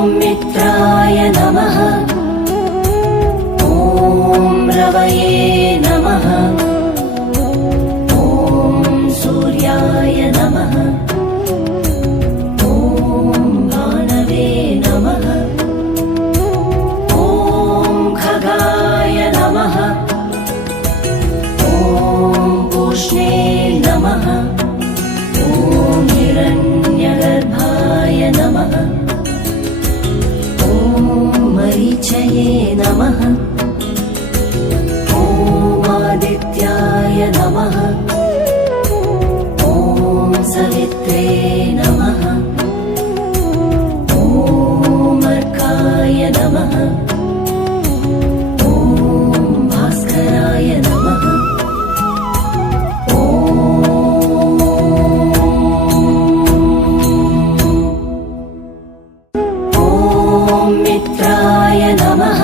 मित्राय नमः। ॐ रवये नमः। ॐ सूर्याय नमः। ॐ भानवे नमः। ॐ खगाय नमः। ॐ पूष्णे नमः। ॐ हिरण्यगर्भाय नमः। मरीचये नमः। ॐ आदित्याय नमः। ॐ सवित्रे नमः। ॐ अर्काय नमः। ॐ भास्कराय नमः। ॐ मित्राय नमः।